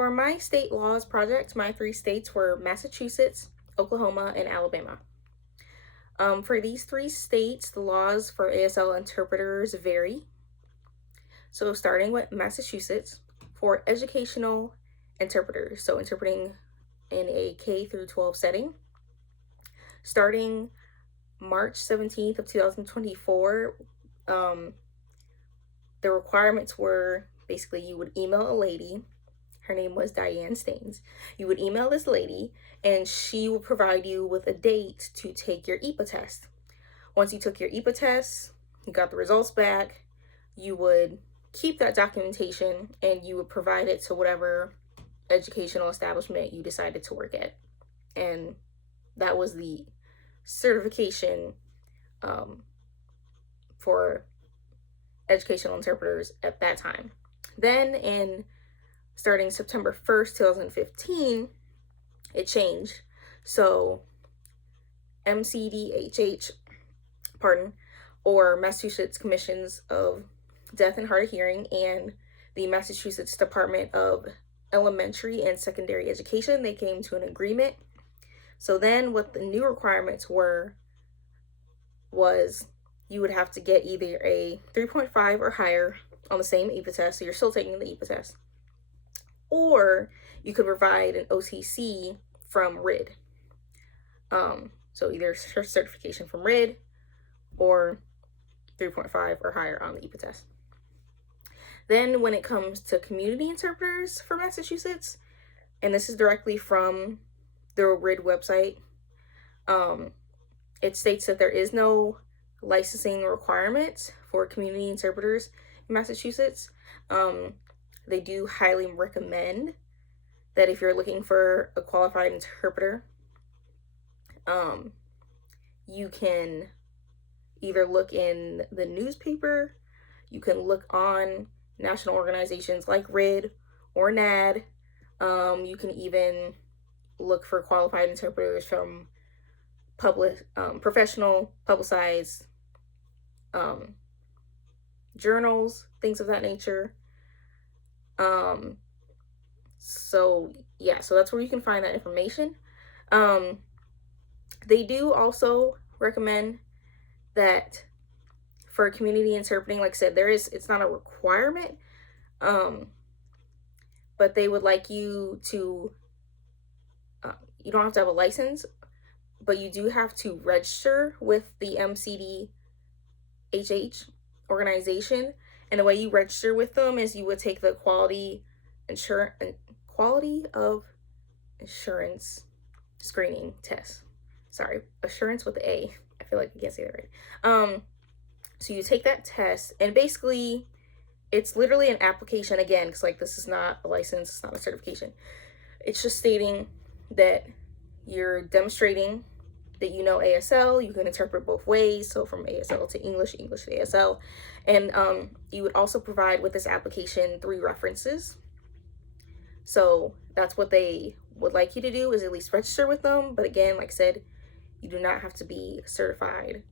For my state laws project, my three states were Massachusetts, Oklahoma, and Alabama. For these three states, the laws for ASL interpreters vary. So, starting with Massachusetts, for educational interpreters, so interpreting in a K through 12 setting, starting March 17th of 2024, the requirements were basically you would email a lady. Her name was Diane Staines. You would email this lady and she would provide you with a date to take your EPA test. Once you took your EPA test, you got the results back, you would keep that documentation and you would provide it to whatever educational establishment you decided to work at. And that was the certification for educational interpreters at that time. Then starting September 1st, 2015, it changed. So MCDHH, or Massachusetts Commissions of Deaf and Hard of Hearing, and the Massachusetts Department of Elementary and Secondary Education, they came to an agreement. So then what the new requirements was you would have to get either a 3.5 or higher on the same EPA test, so you're still taking the EPA test, or you could provide an OTC from RID. So either certification from RID or 3.5 or higher on the EPA test. Then when it comes to community interpreters for Massachusetts, and this is directly from the RID website, it states that there is no licensing requirements for community interpreters in Massachusetts. They do highly recommend that if you're looking for a qualified interpreter, you can either look in the newspaper, you can look on national organizations like RID or NAD. You can even look for qualified interpreters from professional, publicized journals, things of that nature. So that's where you can find that information. They do also recommend that for community interpreting, like I said, it's not a requirement, but they would like you to, you don't have to have a license, but you do have to register with the MCDHH organization. And the way you register with them is you would take the quality of insurance screening test. Sorry, assurance with the A. I feel like I can't say that right. So you take that test, and basically it's literally an application again, because like this is not a license, it's not a certification. It's just stating that you're demonstrating that you know ASL, you can interpret both ways, so from ASL to English, English to ASL. And you would also provide with this application 3 references. So that's what they would like you to do, is at least register with them. But again, like I said, you do not have to be certified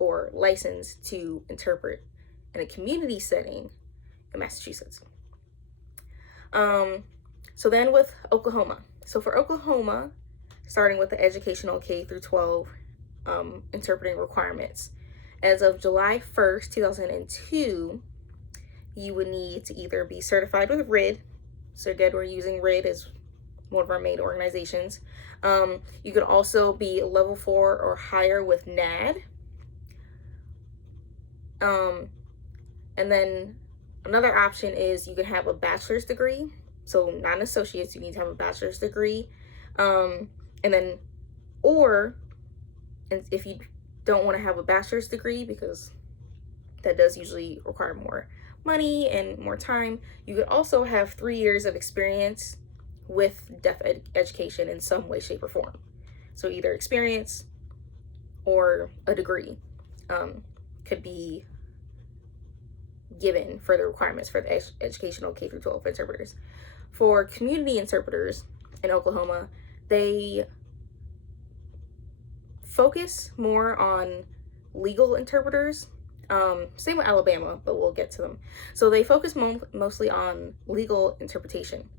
or licensed to interpret in a community setting in Massachusetts. So then with Oklahoma. So for Oklahoma, starting with the educational K through 12 interpreting requirements, as of July 1st, 2002, you would need to either be certified with RID. So again, we're using RID as one of our main organizations. You could also be level 4 or higher with NAD. And then another option is you can have a bachelor's degree. So not an associate's, you need to have a bachelor's degree. And if you don't want to have a bachelor's degree, because that does usually require more money and more time, you could also have 3 years of experience with deaf education in some way, shape, or form. So either experience or a degree could be given for the requirements for the educational K through 12 interpreters. For community interpreters in Oklahoma, they focus more on legal interpreters. Same with Alabama, but we'll get to them. So they focus mostly on legal interpretation.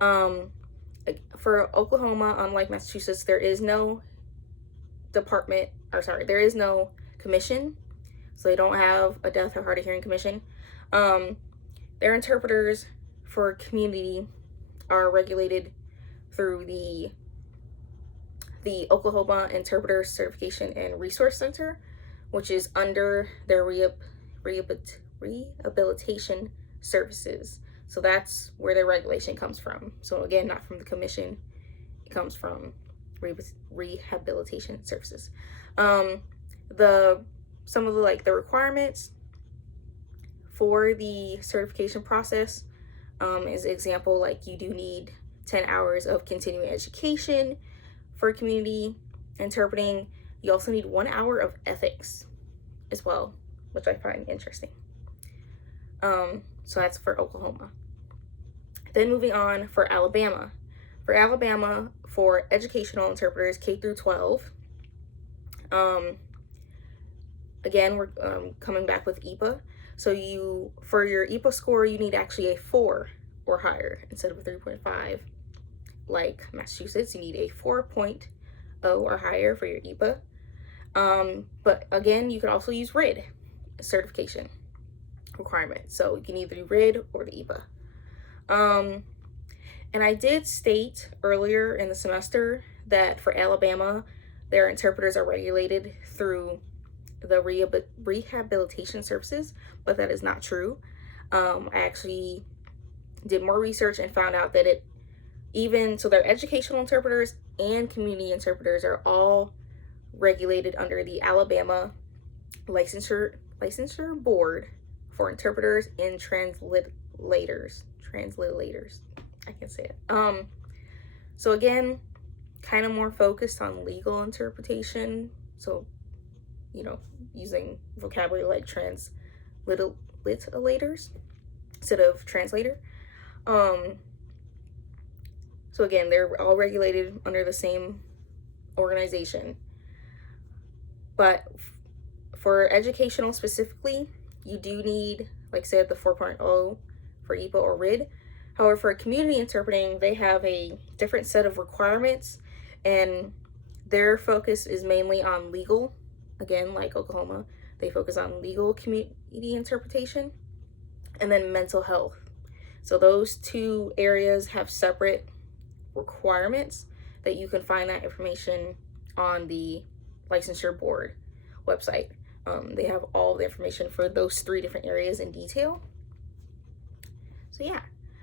For Oklahoma, unlike Massachusetts, there is no there is no commission, so they don't have a deaf or hard of hearing commission. Their interpreters for community are regulated through the Oklahoma Interpreter Certification and Resource Center, which is under their rehabilitation services. So that's where their regulation comes from. So again, not from the commission, it comes from rehabilitation services. Some of the requirements for the certification process is example, like you do need 10 hours of continuing education for community interpreting. You also need 1 hour of ethics as well, which I find interesting. So that's for Oklahoma. Then moving on for Alabama. For Alabama, for educational interpreters K through 12, again, we're coming back with EPA. So for your EPA score, you need actually a 4 or higher instead of a 3.5. Like Massachusetts, you need a 4.0 or higher for your EPA. But again, you could also use RID certification requirement. So you can either do RID or the EPA. And I did state earlier in the semester that for Alabama, their interpreters are regulated through the rehabilitation services, but that is not true. I actually did more research and found out that their educational interpreters and community interpreters are all regulated under the Alabama licensure board for interpreters and translators. I can say it. So again, kind of more focused on legal interpretation. So, using vocabulary like translators instead of translator. So again, they're all regulated under the same organization. But for educational specifically, you do need, like I said, the 4.0 for EPA or RID. However, for community interpreting, they have a different set of requirements, and their focus is mainly on legal. Again, like Oklahoma, they focus on legal community interpretation and then mental health. So those two areas have separate requirements that you can find that information on the licensure board website. They have all the information for those 3 different areas in detail. So yeah,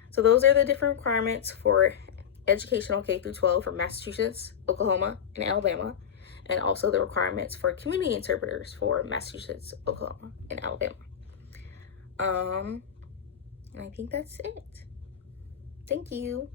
so those are the different requirements for educational K through 12 for Massachusetts, Oklahoma, and Alabama, and also the requirements for community interpreters for Massachusetts, Oklahoma, and Alabama. And I think that's it. Thank you.